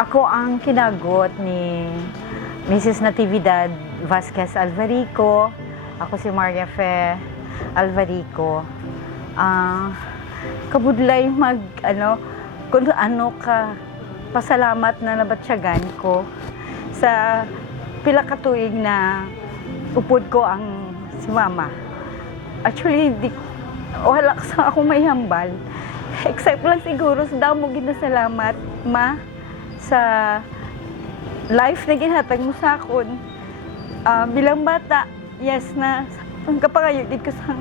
Ako ang kinagot ni Mrs. Natividad Vasquez Alvarico. Ako si Maria Fe Alvarico. Kabudlay kung ano ka pasalamat na nabatsyagan ko sa pila ka tuig na upod ko ang si Mama. Actually, wala sa ako may hambal. Except lang siguro sa damo ginasalamat, Ma, sa life na ginhatag mo sa akon. Bilang bata, yes na, ang kapangayod ko sa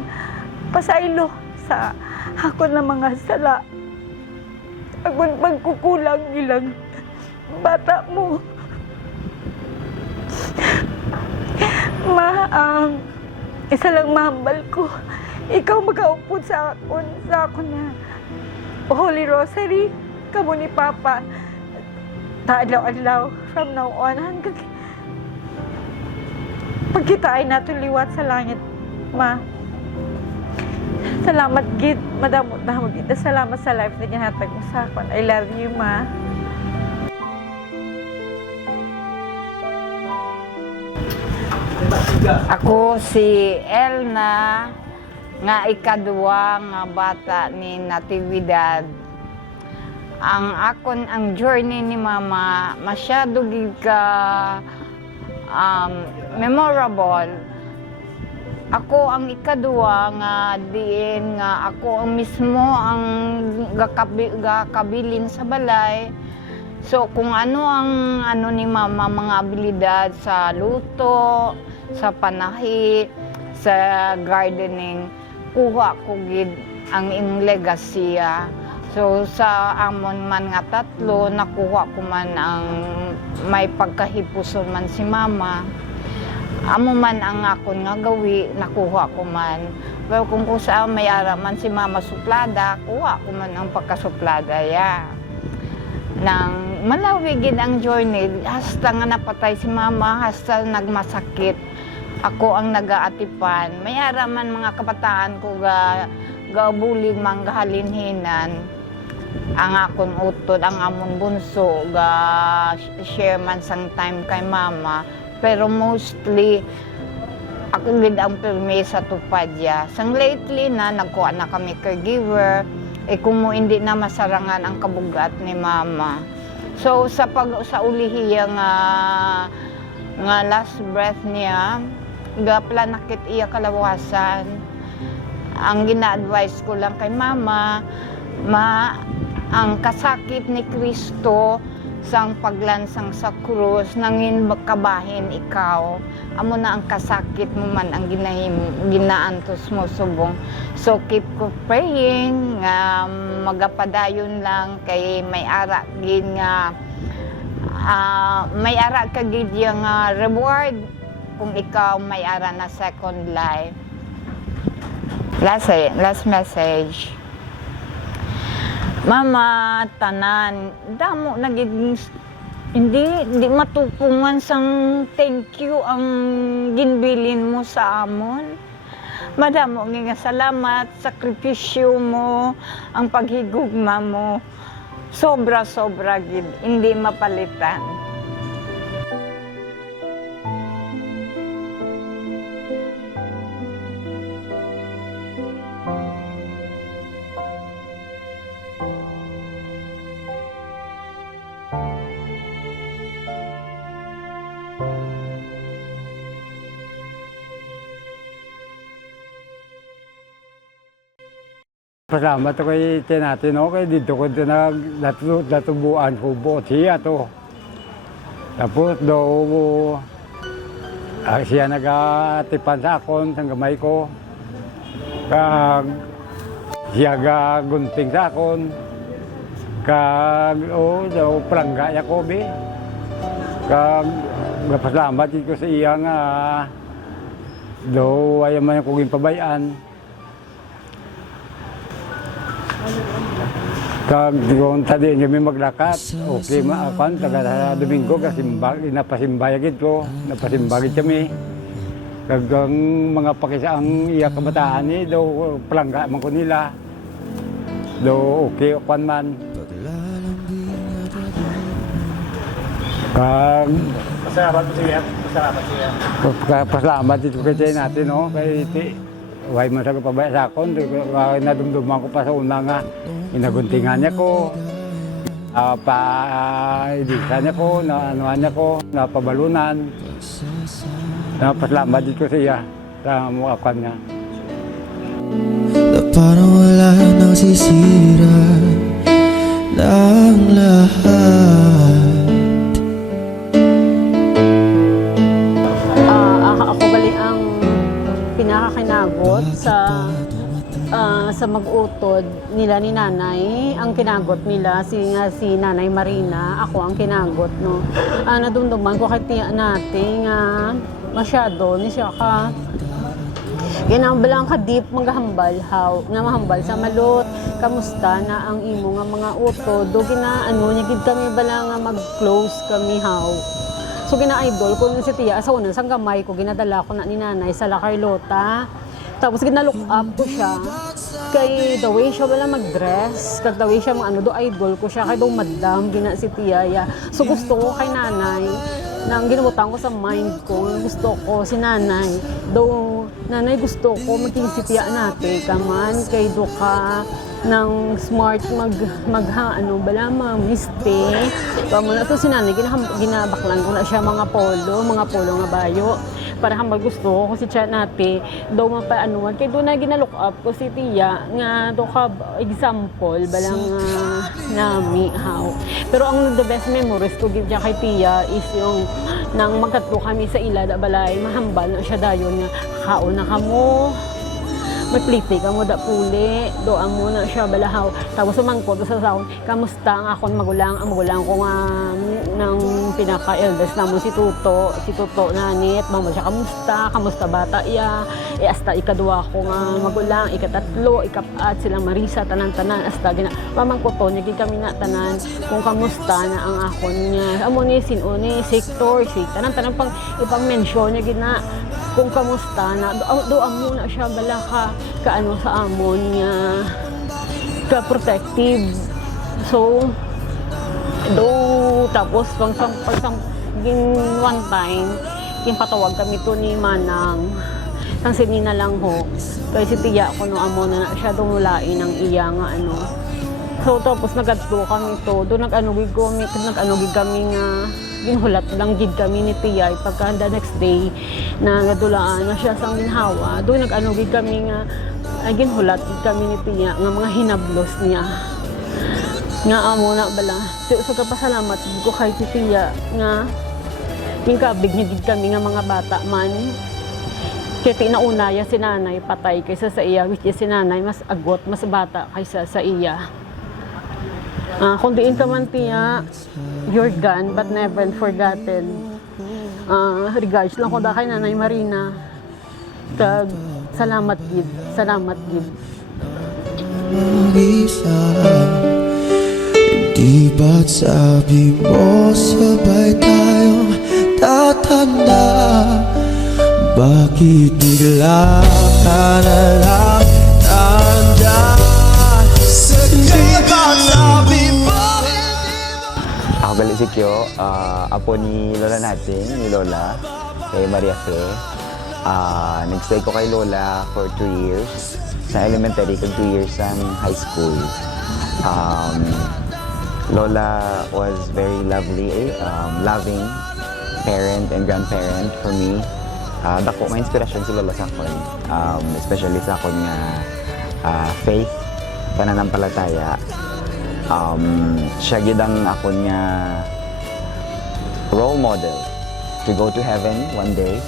pasaylo sa hakon na mga sala. Agud pagkukulang ilang bata mo. Ma, isa lang mahambal ko. Ikaw magkaupod sa akon na Holy Rosary, kamo ni Papa. Taadlaw-adlaw from now on hanggang pagkita ay natuliwat sa langit, Ma. Salamat gid, madamot gid. Salamat sa life na ginhatag mo sa akon. I love you, Ma. Ako si Elna, nga ikaduwa nga bata ni Natividad. Ang journey ni Mama masyado gid ka memorable. Ako ang ikaduwa nga diin nga ako ang mismo ang gakabilin sa balay. So kung ano ni Mama mga abilidad sa luto, sa panahi, sa gardening, kuha ko gid ang ing legasya. So sa amon man nga tatlo, nakuha ko man ang may pagkahipuson man si Mama. Amo man ang akon nga gawi, nakuha ko man. Pero kung saan may ara man si Mama suplada, kuha ko man ang pagkasuplada ya. Nang malawigid ang journey, hasta nga napatay si Mama, hasta nagmasakit. Ako ang nagaatipan. May ara man mga kabataan ko gabulig mang gahalinhinan. Ang akon utod, ang amon bunso, share man sang time kay Mama. Pero mostly, ako gid ang pirmi sa tupadya. Sang lately na, nagkuha na kami caregiver, kung mo hindi na masarangan ang kabugat ni Mama. So, sa ulihiya nga last breath niya, planakit iya kalawasan. Ang gina-advise ko lang kay Mama, ang kasakit ni Kristo sang paglansang sa krus nangin kabahin ikaw. Amo na ang kasakit mo man ang ginaantos mo subong. So keep ko praying nga magapadayon lang kay may ara gid nga may ara ka gid yang reward kung ikaw may ara na second life. Last message. Mama, tanan, damo naging hindi matupungan sang thank you ang ginbilin mo sa amon. Madamo nga salamat, sakripisyo mo, ang paghigugma mo. Sobra gid, hindi mapalitan. Pasalamat ako kay natin, no? Kaya dito ko natubuan ko buot siya to. Tapos siya nagatipan sa akon, sa gamay ko. Siya gunting sa akon. Palangga ko, be. Pasalamat ko sa iya nga, ayaw man ko gipabayaan. Kung tadi kami maglakat, okay maapan, taga Domingo, kasi napasimbagid ko, napasimbagid kami. Kagang mga pakisaang iya kabataan ni, palangga man ko nila. Okay, okuan man. Pasalamat po siya. Pasalamat dito kay natin, no? Kay Huwag man sa kapabaya sa akon, nadumduman ko pa sa una nga, inaguntingan niya ko, pa-edisan niya ko, naanuan niya ko, napabalunan. Napasalamat dito siya sa mukha niya. Na parang wala nang sisira ng lahat. Ako galing ang pinakakinagot sa mag-utod nila ni nanay. Ang kinagot nila si Nanay Marina, ako ang kinagot, no. Nadumduman ko kay tiya natin nga masyado ni siya ka ginambalang ka deep maghambal nga mahambal sa malot. Kamusta na ang imo nga mga utod do niya gid kami bala nga mag-close kami how. So gina-idol ko nun si tiya sa unang sang gamay ko, ginadala ko na ni nanay sa La Carlota. Tapos gina-look up ko siya kay the way siya wala mag-dress, kag the way siya do idol ko siya kay do madam gina si tiya ya. So gusto ko kay nanay nang ginabutang ko sa mind ko, gusto ko si nanay do nanay gusto ko maging si tiya natin kaman kay do ka ng smart bala miste. Kamo na to si nanay ginabaklan ko na siya mga polo nga bayo para hambal gusto ko si tiya natin daw mapaanuan kay do na ginalook up ko si tiya nga do ka example balang nami how. Pero ang the best memories ko gid kay tiya is yung nang magkatlo kami sa ilad balay mahambal na siya dayon nga kaon na kamo magpliti ka mo da puli, doon mo na siya balahaw. Tapos sumangkot sa sound, kamusta ang akong magulang ko nga ng pinaka-eldest na mo si Tuto nanit, mama siya kamusta bata iya, hasta ikadwa ko nga magulang, ikatatlo, ikapat, silang Marisa, tanan-tanan, hasta mamangkot to, naging kami na tanan, kung kamusta na ang akon niya, amo ni sinuni, sector, tanan-tanan pang ipang-mention niya gina, kung kamusta na doon muna siya bala ka sa amon niya ka protective. So tapos pag one time patawag kami to ni Manang sang sinina lang ho kay si tiya ko no amo na siya dumulain ng iya nga so tapos nagadto kami to do nag-anugig kami nga ginhulat lang gid kami ni tiya pagka the next day na nadulaan na siya sang ginhawa do nag-anugig kami nga ginhulat gid kami ni tiya nga mga hinablos niya. Nga amo na bala. Sa kapasalamat ko kay si Tia nga mingkabig niya gid kami nga mga bata man. Kaya tinaunaya si nanay patay kaysa sa iya, which is si nanay mas agot, mas bata kaysa sa iya. Kung diin ka man Tia, you're gone but never forgotten. Regards lang ko da kay Nanay Marina. Kag salamat gid, salamat gid. Mag-isa, di ba't sabi mo sabay tayong tatanda? Bakit bigla ka na lang nandyan? Di ba't sabi mo? Ako gali si Kyo, apo ni Lola natin, ni Lola, kay Maria Fe. Nag-stay ko kay Lola for 2 years sa elementary, kag 2 years sa high school. Lola was very lovely, loving parent and grandparent for me. Dako may inspirasyon si Lola sa akon, especially sa akon nga faith, pananampalataya. Siya gid ang akon nga role model to go to heaven one day.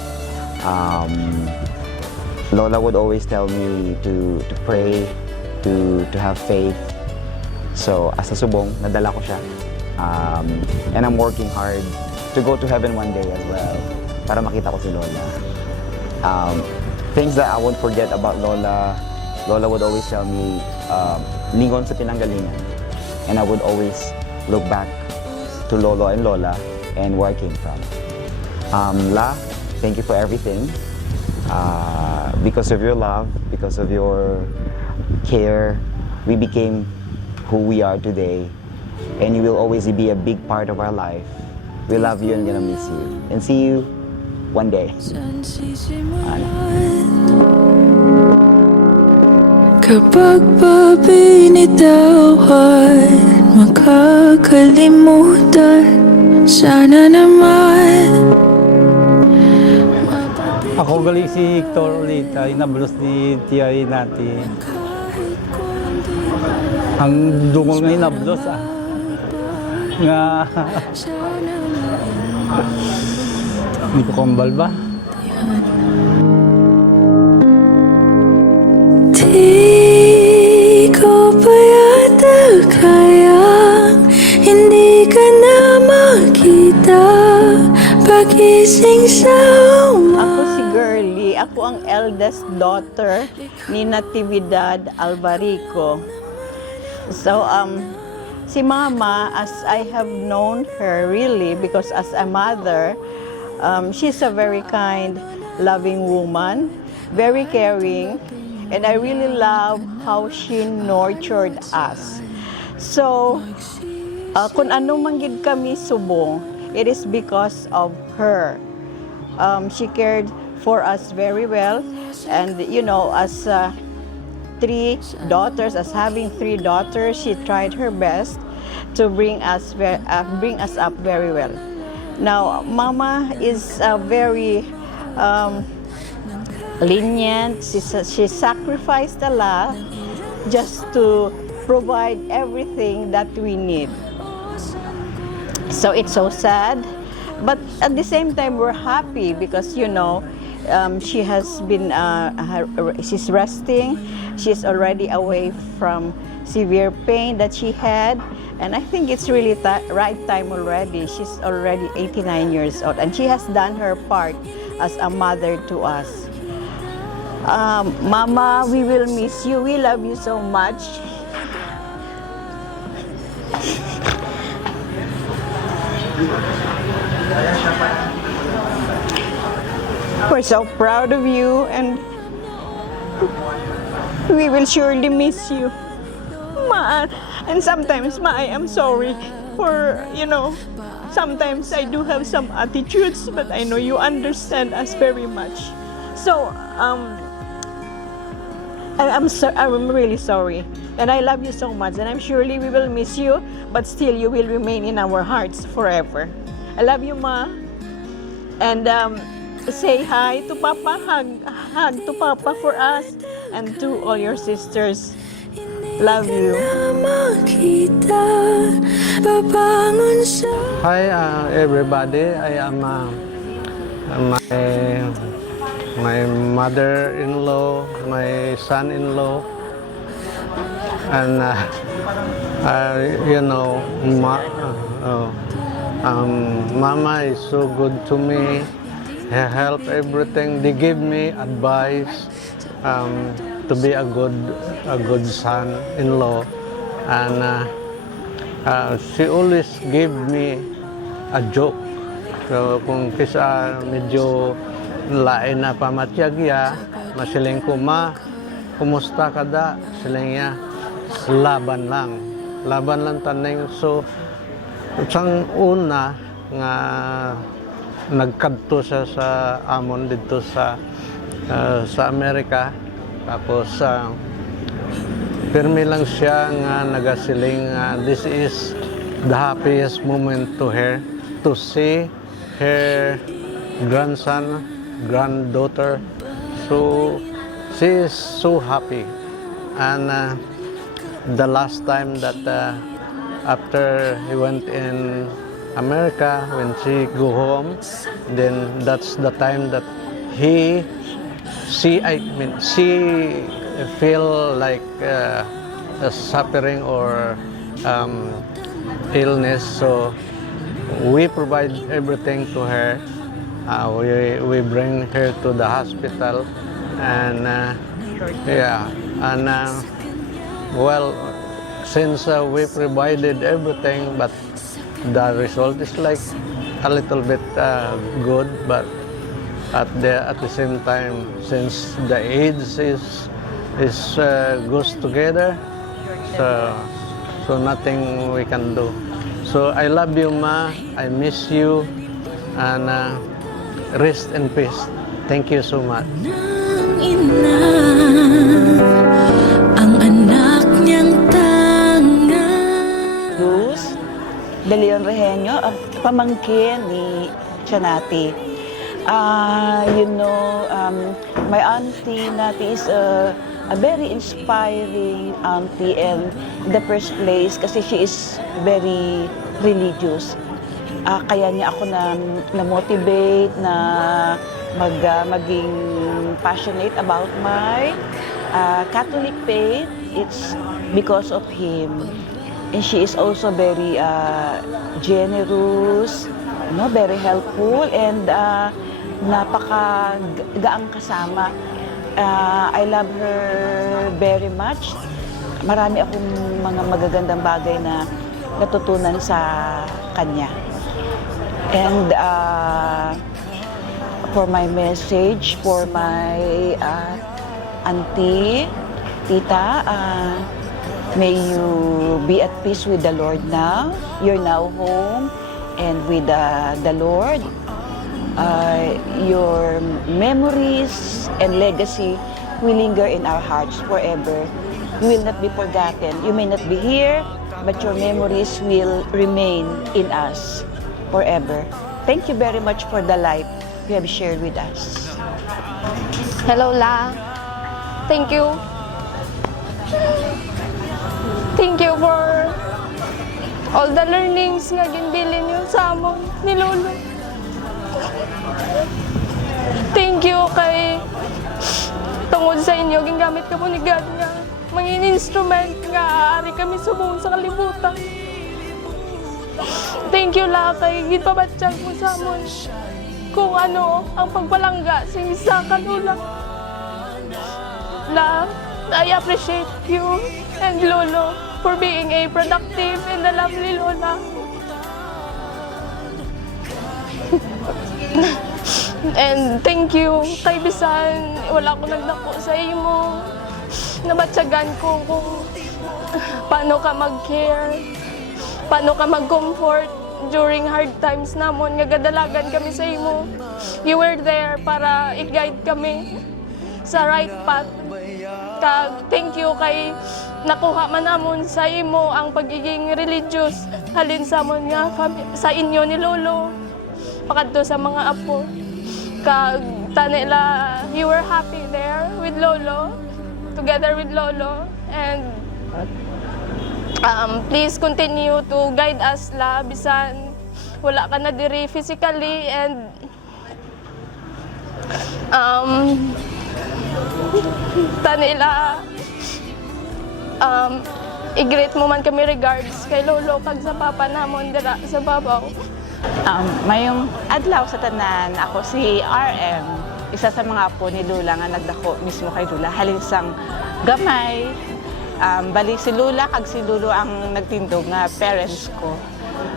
Lola would always tell me to pray, to have faith. So as a subong, nadala ko siya. And I'm working hard to go to heaven one day as well, para makita ko si Lola. Things that I won't forget about Lola, Lola would always tell me, lingon sa pinanggalingan. And I would always look back to Lolo and Lola and where I came from. La, thank you for everything. Because of your love, because of your care, we became who we are today. And you will always be a big part of our life. We love you and gonna miss you. And see you one day. Kapag ba binitawan, makakalimutan, sana naman. Ako gali si Hector ulit, inablos ni Tiyay natin. Ang dungol nga inablos nga hindi ko kambal ba? Di ko pa yata kayang hindi ka na makita pagising sa Ako si Girlie. Ako ang eldest daughter ni Natividad Alvarico. So, si Mama, as I have known her really, because as a mother, she's a very kind, loving woman, very caring, and I really love how she nurtured us. So, kung ano man gid kami subong, it is because of her. She cared for us very well, and you know, as having three daughters, she tried her best to bring us up very well. Now, Mama is very lenient. She sacrificed a lot just to provide everything that we need. So it's so sad, but at the same time we're happy because you know she has been she's resting. She's already away from severe pain that she had, and I think it's really right time already. She's already 89 years old, and she has done her part as a mother to us. Mama, we will miss you. We love you so much. We're so proud of you, and we will surely miss you. Ma, and sometimes, Ma, I am sorry for, you know, sometimes I do have some attitudes, but I know you understand us very much. So, I'm really sorry, and I love you so much, and I'm surely we will miss you, but still you will remain in our hearts forever. I love you, Ma, and say hi to Papa, hug to Papa for us, and to all your sisters. Love you. makita, babangon sa Hi, everybody. I am my mother-in-law, my son-in-law, and Mama is so good to me. He help everything. They give me advice to be a good son-in-law, and she always give me a joke. So kung kisa medyo lain na pamatyagya, masiling ko, ma, kumusta ka da? Siling niya, laban lang taning. So isang una nga nagkadto siya sa amon dito sa Amerika, tapos pirmi lang siya nga nagasiling this is the happiest moment to her, to see her grandson, granddaughter. So she is so happy. And the last time that after he went in America, when she go home, then that's the time that she feel like suffering or illness. So we provide everything to her. We bring her to the hospital, and well, since we provided everything, but the result is like a little bit good, but at the same time, since the AIDS goes together, so nothing we can do. So I love you, Ma. I miss you, and rest in peace. Thank you so much. ng ina, ang anak niyang tanga. Luz De Leon Reheño, ang pamangkin ni Chanati. My auntie Nati is a very inspiring auntie, and in the first place kasi she is very religious. Kaya niya ako na-motivate na maging passionate about my Catholic faith. It's because of him. And she is also very generous, very helpful, and napakagaang kasama. I love her very much. Marami akong mga magagandang bagay na natutunan sa kanya. And for my message, for my auntie, tita, may you be at peace with the Lord now. You're now home and with the Lord. Your memories and legacy will linger in our hearts forever. You will not be forgotten. You may not be here, but your memories will remain in us forever. Thank you very much for the life you have shared with us. Hello, La. Thank you. Thank you for all the learnings nga ginbilin niyo sa amon ni Lolo. Thank you kay tungod sa inyo gingamit ka po ni God nga mangin instrument nga aari kami subong sa kalibutan. Thank you, La, kay ginpabatsyag mo sa amon kung ano ang pagpalangga sa isa kanula. La, I appreciate you and Lolo for being a productive and a lovely Lola. And thank you kay bisan wala ko nagdako sa imo. Nabatyagan ko kung paano ka mag-care, paano ka mag-comfort during hard times namon nga gadalagan kami sa imo. You were there para i-guide kami sa right path. Thank you kay nakuha man namon sa imo ang pagiging religious halin sa amon nga sa inyo ni Lolo pakadto sa mga apo. Tanila, you were happy there with Lolo, together with Lolo, and Please continue to guide us la bisan wala ka na diri physically, and tanila i-greet mo man kami regards kay lolo kag sa papa namon dira sa babaw. Mayong adlaw sa tanan, ako si RM, isa sa mga apo ni Lula nga nagdako mismo kay Lula halin sang gamay. Bali si Lula kag si Lulo ang nagtindog nga parents ko.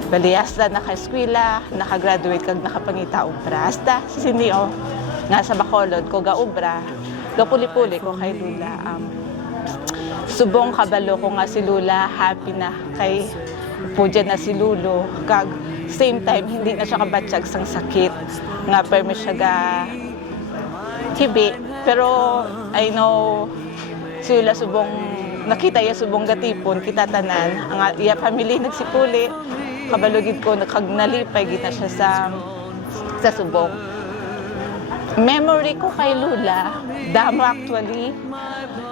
Bali hasta naka-eskwela, naka-graduate kag nakapangita obra. Hasta si Sinio nga sa Bacolod ko ga obra, gapuli-puli ko kay Lula. Subong kabalo ko nga si Lula, happy na kay pudya na si Lulo. Kag same time, hindi na siya kabatsyag sang sakit. Nga permi siya ga kibi. Pero I know si Lula subong, nakita iya subong gatipon, kita tanan. Ang iya family nagsipuli. Kabalugid ko, nalipay gina siya sa subong. Memory ko kay Lula, damo actually.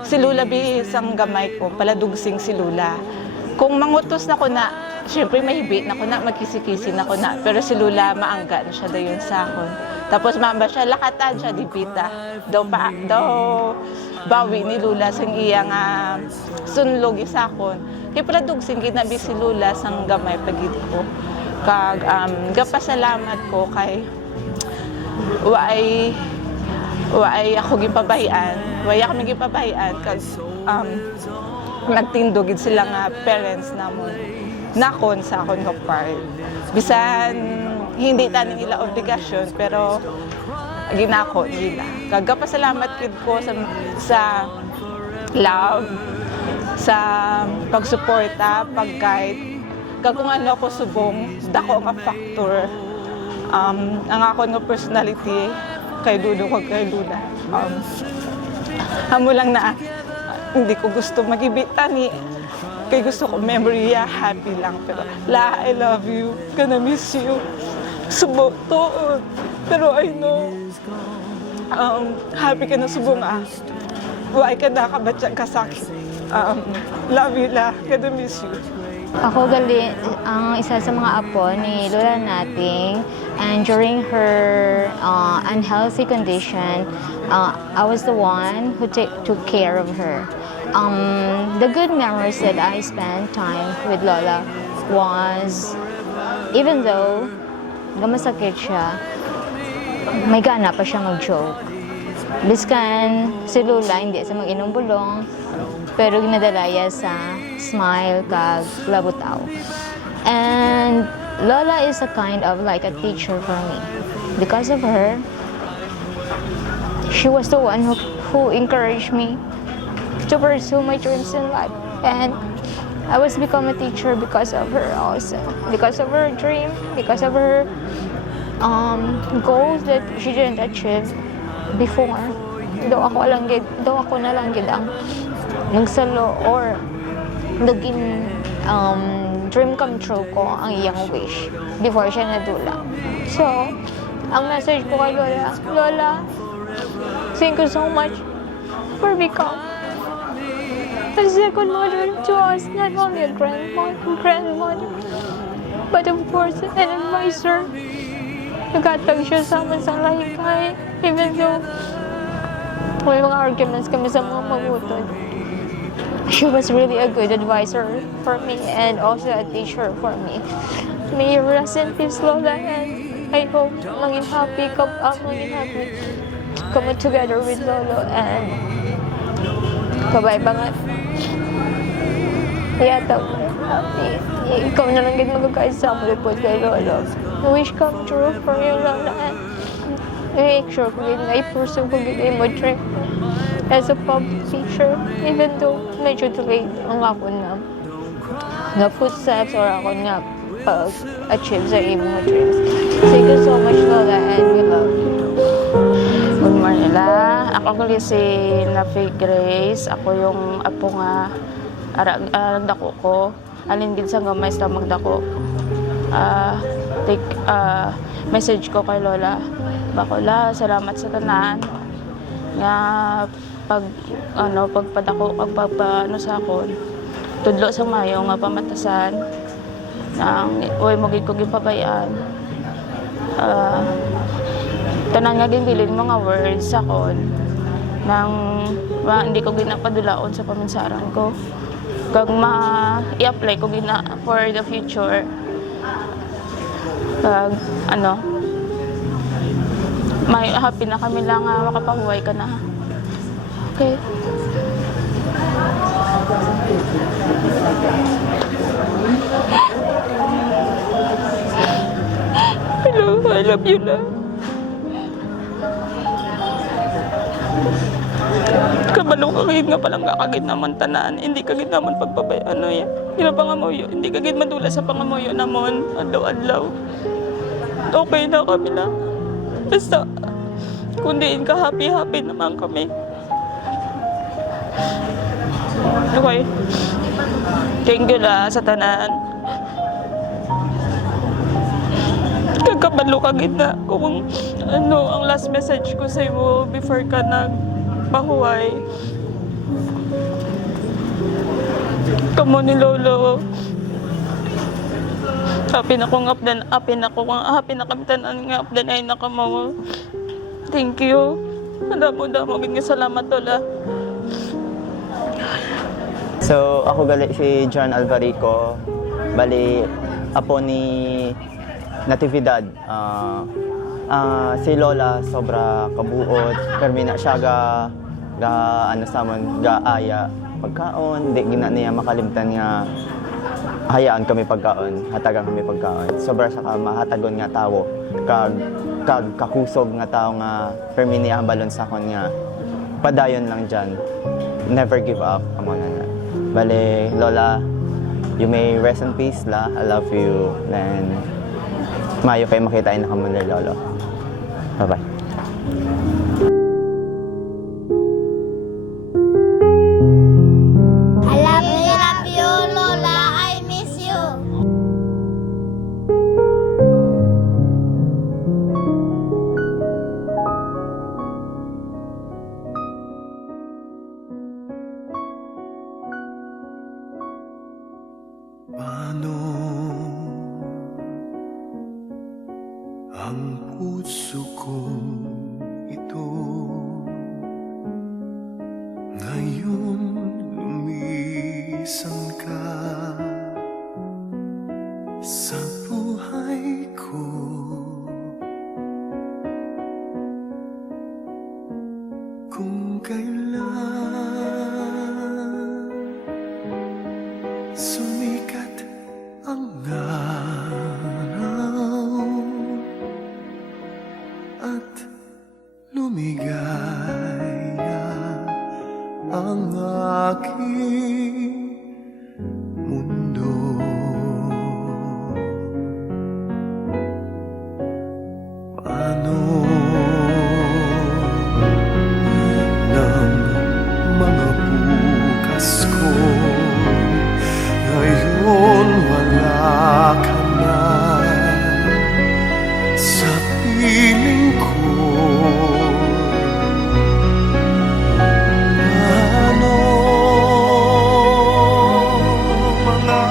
Si Lula bisang gamay ko, paladugsing si Lula. Kung mangutos na ko na, syempre mahibit na ko na, magkisi-kisi na ko na. Pero si Lula, maangga na siya dayon sa akon. Tapos mamba siya, lakatan siya, dipita. Daw bawi ni Lula sang iya nga sunlog isa akon. Kaya paladugsing ginabi si Lula sang gamay pagid ko. Kag gapasalamat ko kay waay ako gipabayan, way ako gipabayan kag nagtindogid sila nga parents namon nakon sa akon nga part. Bisan hindi taning ila obligasyon pero ginako nila. Kag gapasalamat kid ko sa love, sa pagsuporta, pag-guide. Kag kung ano ako subong, dako nga factor. Ang ako nga personality kay Dudo kag kay Lula. Amo lang na hindi ko gusto magibitan ni kay gusto ko memory happy lang, pero La, I love you, gonna miss you. Subok to, pero I know happy ka na subong why ka nakabatsyag ka sakit. Love you, La, gonna miss you. Ako gali ang isa sa mga apo ni Lola nating, and during her unhealthy condition, I was the one who took care of her. The good memories that I spent time with Lola was, even though gamasakit siya, may gana pa siya mag-joke. Biskan si Lola hindi sa mag-inom bulong, pero ginadalaya sa smile kag labutaw. And Lola is a kind of like a teacher for me. Because of her, she was the one who encouraged me to pursue my dreams in life. And I was become a teacher because of her also. Because of her dream, because of her goals that she didn't achieve before. Daw ako na lang gid ang nagsalo or naging dream come true ko ang iyang wish before siya nadula. So, ang message ko kay Lola, Lola, thank you so much for becoming a second mother to us, not only a grandmother, but of course an advisor. Nagkatag siya sa amin sa lahikay, even though may mga arguments kami sa mga magutod. She was really a good advisor for me and also a teacher for me. May you rest in peace, Lola, and I hope maging happy come together with Lolo and kabay-bangat. Yata, ikaw na lang gid magkakaisama po kay Lolo. Wish come true for you, Lola, and make sure ko gid nga i-pursue ko gid mo dream as a public teacher, even though medyo delayed ang ako na footsteps or ako na pag-achieve sa imong dreams. Thank you so much, Lola, and we love you. Good morning, La. Ako gali si Nafi Grace. Ako yung apo nga nagdako ko. Alin gid sa gamay sa magdako. Message ko kay Lola. Bakola, salamat sa tanan nga pagpadako kag pagpaano sa akon. tudlo sa mayo nga pamatasan nang uy mo gid ko gipabayaan. Tanan nga ginbilin mga words akon nang hindi ko ginapadulaon sa paminsaran ko. Kag i-apply ko gina for the future. Kag may happy na kami lang nga makapahuway ka na. Okay. Hello, I love you lang. Kabalo ka gid nga palang kakagid naman tanan. Hindi ka gid naman pagpabayaan ya. Ginapangamuyo, hindi ka gid madula sa pangamuyo namon adlaw-adlaw. Okay na kami na. Basta kundiin ka happy naman kami. Okay. Thank you la sa tanan. Kagkabalo ka gid na kung ang last message ko sa imo before ka nagpahuway. Kamo ni Lolo. Happy na kong happy na kami tanan nga updan ay nakamaw. Thank you. Damo gid nga salamat Lola. So, ako gali si John Alvarico. Bali, apo ni Natividad. Si Lola sobra kabuot. Permina siya aya pagkaon. Di gina niya makalimtan nga hayaan kami pagkaon. Hatagan kami pagkaon. Sobra sa mahatagon nga tawo. Kag kakusog nga tao nga permina ang balon sa kon nga padayon lang dyan. Never give up. Amo na nga. Bale, Lola, you may rest in peace, la. I love you. Then, mayo kayo makitain na kamo ni Lolo. Bye-bye. I love you, Lola. I miss you. Paano ang puso ko ito ngayon lumisan ka sa buhay ko? Kung kailan sumikat ang araw at lumigaya ang aking mundo. Paano ng mga bukas ko ngayon wala ka na sa piling ko? Ano mga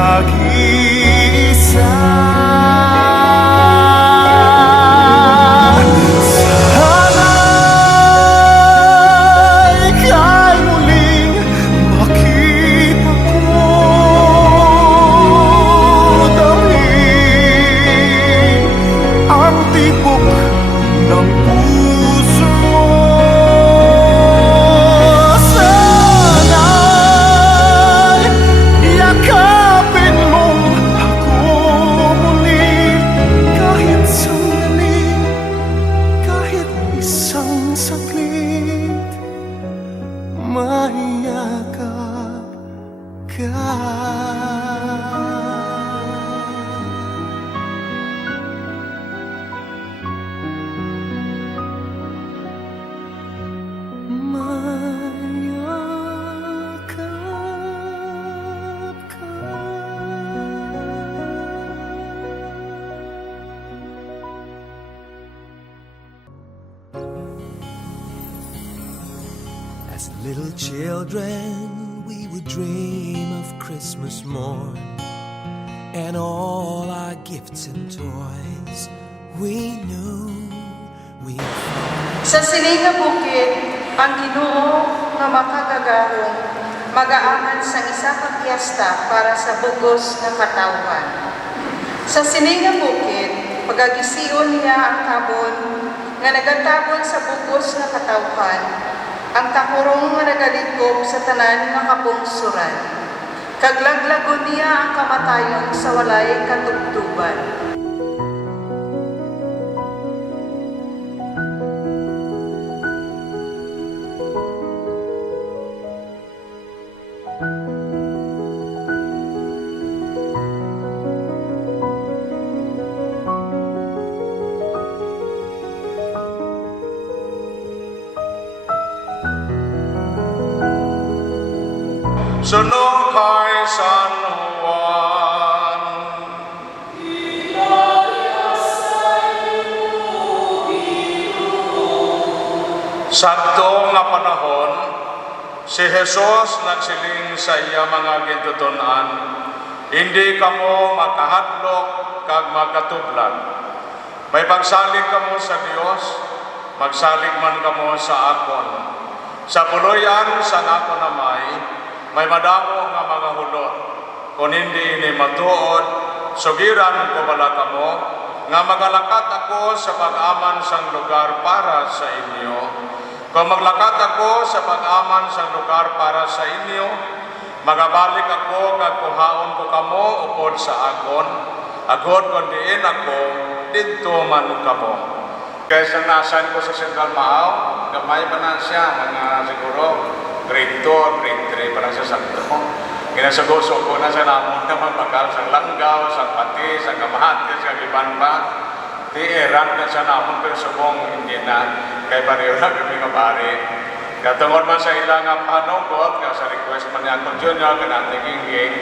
nag-iisa. Sana'y ika'y muling makita ko, damhin ang tibok ng puso mo. Sana'y yakapin mo ako muli, kahit sandali, kahit isang saglit, mayakap ka. As little children, we would dream of Christmas morn and all our gifts and toys we knew we'd find. Sa sining nga bukid, ang Ginoo nga makagagahong mag-aaman sang isa ka piyesta para sa bugos nga katawhan. Sa sining nga bukid, pagagisiyon niya ang tabon nga nagatabon sa bugos nga katawhan, ang takurong nga nagaligom sa tanan nga kapungsuran. Kaglaglagon niya ang kamatayon sa walay katubtuban. Sunong kay San Juan. Sakto nga panahon, si Jesus nagsiling sa iya mga gintutunan, hindi kamo makahadlok kag makatublag. May pagsalig kamo sa Dios, magsalig man kamo sa akon. Sa puloyan sa ako namay, may madamo nga mga hulot. Kung hindi ini matuod, sugiran ko bala kamo, nga magalakat ako sa pag-aman sang lugar para sa inyo. Kung maglakat ako sa pag-aman sang lugar para sa inyo, magabalik ako kag kuhaon ko kamo upod sa akon, agod kung diin ako, dito man kamo. Kaysa nasan ko sa Central Maaw, gamay pa na siya, mga siguro grade 2, grade 3 pa lang siya sakto. Ginasugoso ko na sa namon naman bakal sa Langgao, sa Pati, sa Kamahati, sa Gibanba. Ti-eran na siya namon pero subong hindi na kay pareho na kami kapari. Katungod man sa ilang panugot, sa request man niya ako Junior, kanang tinging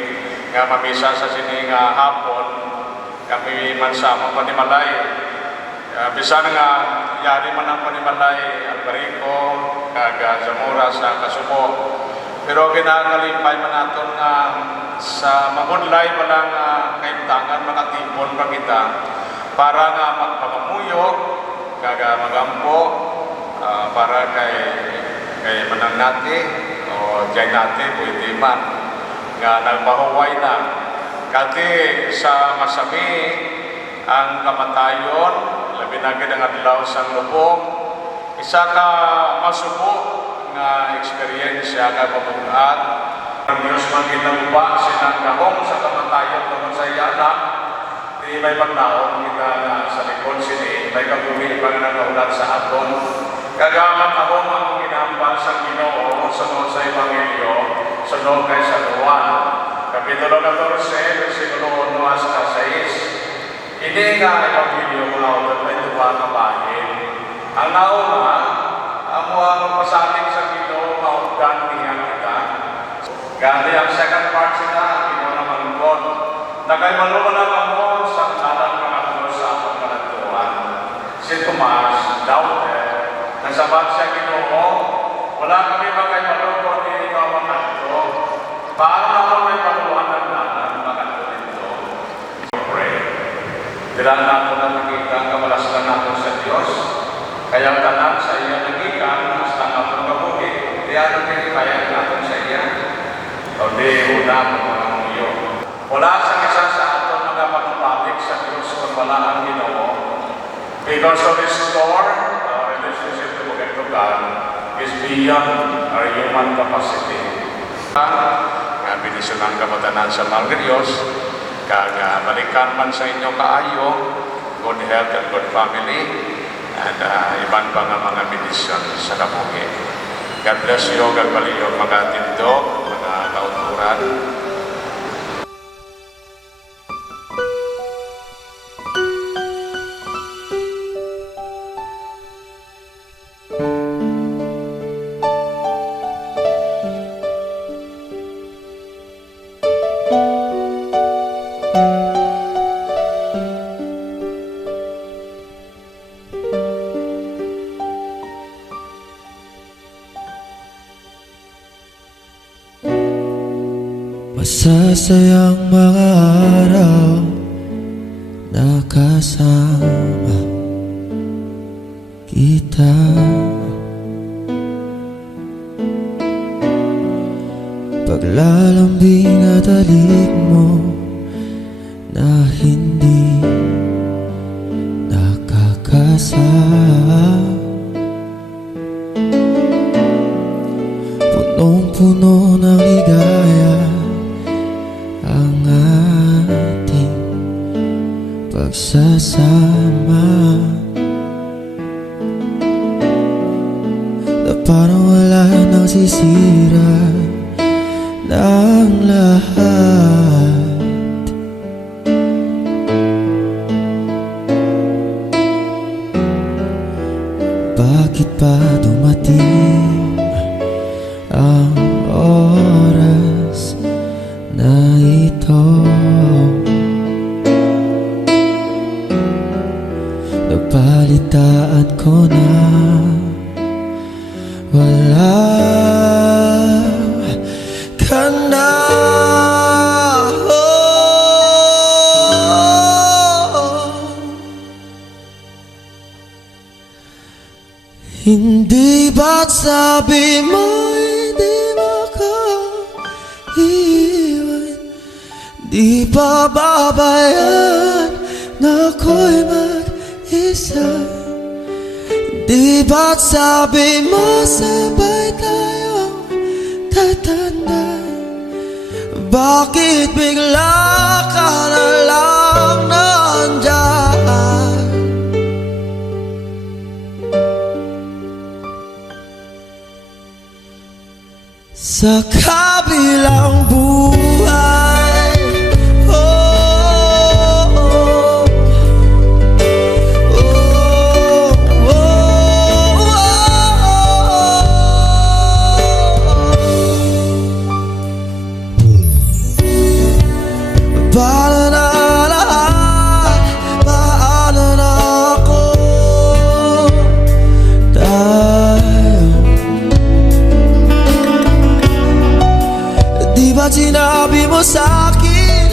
nga mamisa sa sini nga hapon, kami man sa mga panimalay. Bisan nga yari man ang panimalay, Albarico, kag Zamora sa Kasubo. Pero ginagalimpay man natin sa mahudlay pa lang kaimtangan, makatipon pa kita para nga magpamamuyo, kag magampo, para kay manang nati o jay nati, pwede man nga nagpahuway na. Kati sa masami ang kamatayon, labi na gid ang adlaw sang lubong, isa ka masubo nga eksperyensya ka pabuhat. Ang Diyos magkitaguba sinang gahong sa kamatayon tungkol sa iyana, di may paglaon kita sa likod sini, may kabuhi pag nagaulat sa aton. Kagamat ako ang ginambal sa Ginoo sunod sa Ebanghelyo, sunod kay San Juan, Kapitulo 14, versikulo 1 hasta 6. Hindi nga Ebanghelyo mula ulit may tuwa na bahin. Ang nauna, ang pasaling sa Ginoo, maugdan niya kita. Gani ang second part sila, Ginoo naman God. Nakay maluman ako sa talang mga sa akong kalatuan. Si Tomas, doubted. Nasabat siya Ginoo, wala kami magkay malugod, hindi ikaw makanto. Paano naman may paluan ng nanan, makanto? Dala nato nakikita ang kamalaskan nato sa Dios. Kaya tanan sa iya nagikan hasta nato kabuhi. Di ato pinipayag nato sa iya. O di una mga muyo. Wala sa isa sa ato mga pagpapalik sa Dios kung wala ang Ginoo. Because to restore our relationship to God is beyond our human capacity. Nga binisyon ang kamatanan sa mga Diyos, kag balikan man sa inyo kaayo, good health and good family, and iban pa nga mga binisyon sa kabuhi. God bless you, God baliyo mga tindog, mga kauturan. Masasayang mga araw na kasama kita. Paglalambing at halik mo na hindi nakakasama. Punong-puno ng ligaya ang ating pagsasama, na parang wala nang sisira ng lahat. Bakit pa dumating ang oras na ito? Napalitaan ko na wala ka na. Hindi ba't sabi mo hindi makaiwan? Di ba babayan na ako'y mag-isa? Di ba't sabi mo sabay tayong tatanda? Bakit bigla ka na lang nandyan? Sa kabilang buhay, paano na lahat, paano na ako, tayo. Di ba't sinabi mo sa'kin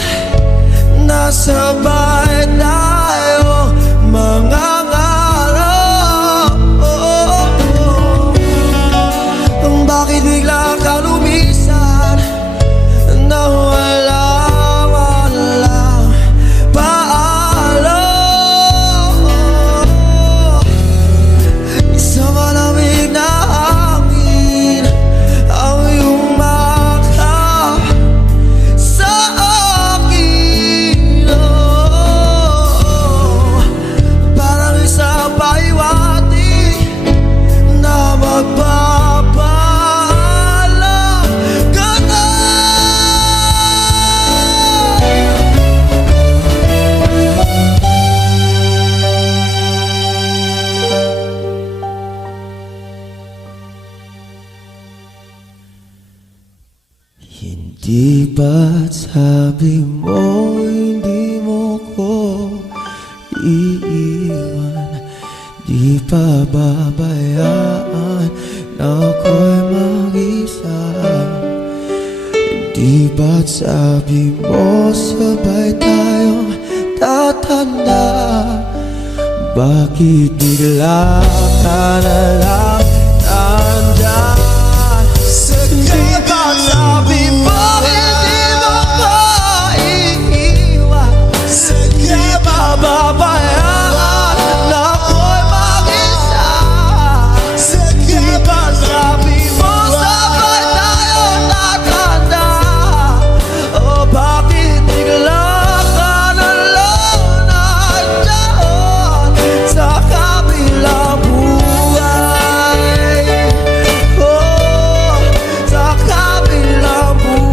na sabay tayo mangangarap? Bakit bigla ka lumisan na walang paalam? Isang malamig na hangin ang iyong makap sa akin, parang isang pahiwatig na magpapaalam ka na. Hindi ba't sabi mo hindi mo ko iiwan? Di pa babayaan na ako'y mag-isa? Di ba't sabi mo sabay tayong tatanda? tatanda? Bakit bigla ka na lang tanda? Sige ba sabi mo hindi mo maiiwan? Sige ba babayaan na ako'y mag-isa? Sige ba sabi mo sabay tayo tatanda? O bakit bigla ka na lang nandiyan sa kabilang buhay? Oh, sa kabilang buhay.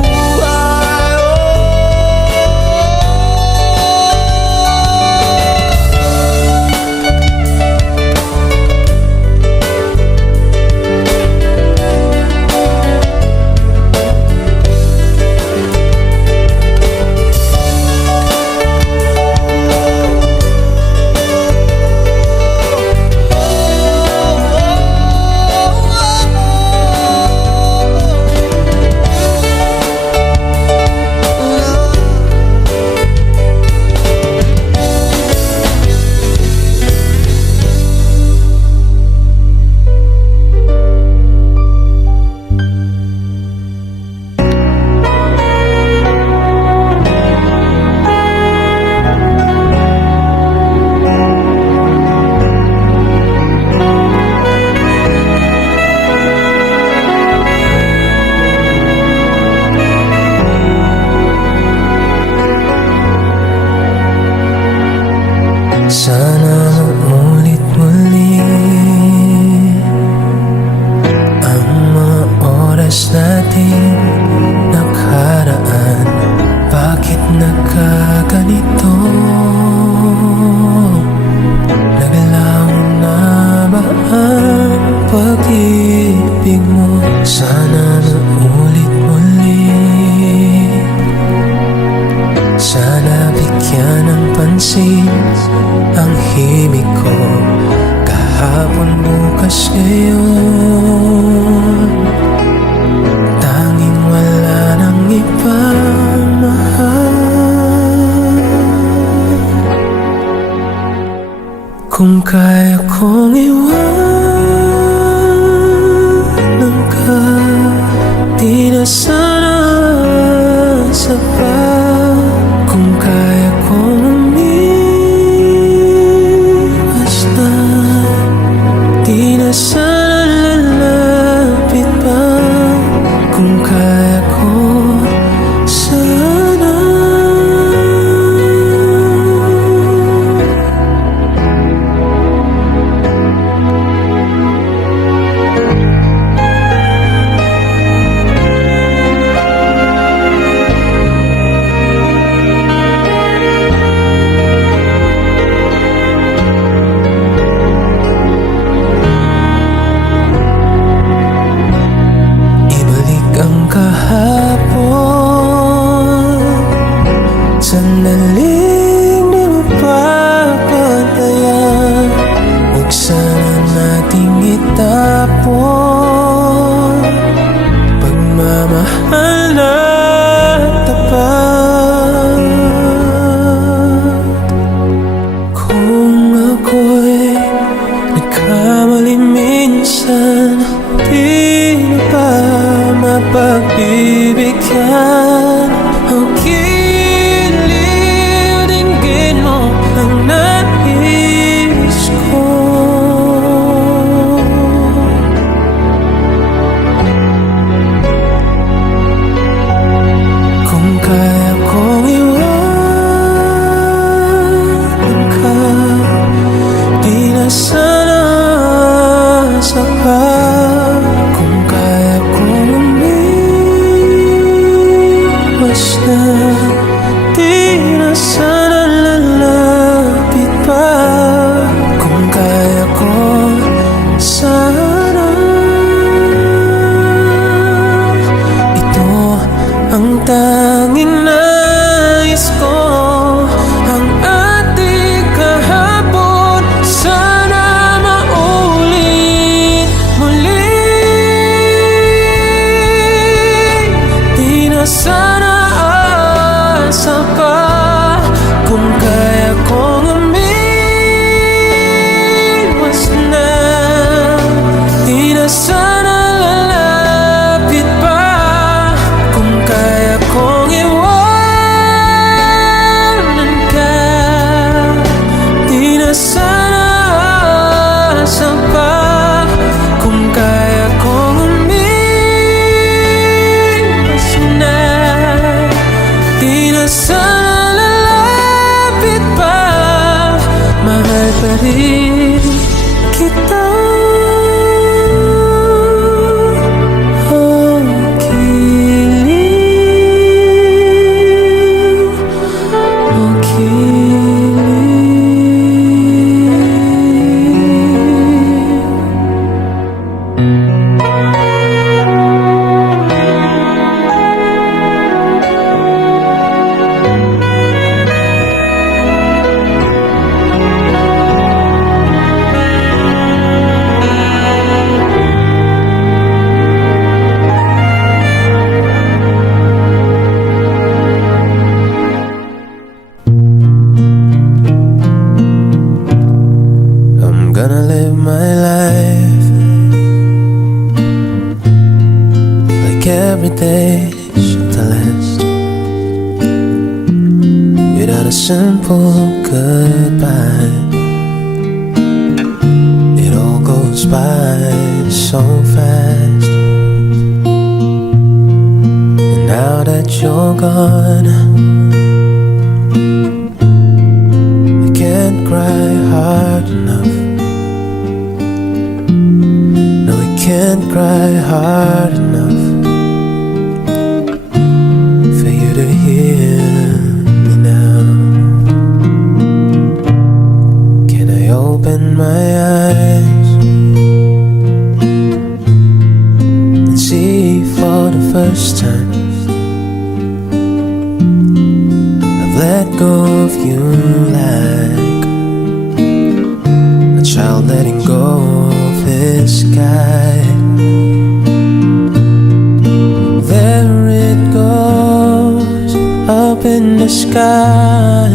Sana ulit muli ang mga oras natin nakaraan. Bakit nagkaganito? Naglaho na ba ang pag-ibig mo? Sana na ulit muli. Sana bigyan ng pansin ang himig ko kahapon, bukas, ngayon. Tanging wala nang ibang mahal. Kung kaya kong iwanan ka, di na sana sapat. Kung kaya kong umiwas na, di na sana lalapit pa. Kung kaya ko sana. Ibalik ang kahapon, sandaling di mapapatayan. Huwag sana nating itapon pagmamahal na tapat. Kung ako'y nagkamali minsan, di na ba mapagbibigyan? Ang giliw din rin kita. Oh, giliw, oh, I'm gonna live my life like every day should the last, without a simple goodbye. It all goes by so fast, and now that you're gone, I can't cry hard enough. No, I can't cry hard enough for you to hear me now. Can I open my eyes and see for the first time I've let go of you like a child letting go of his guide. There it goes, up in the sky.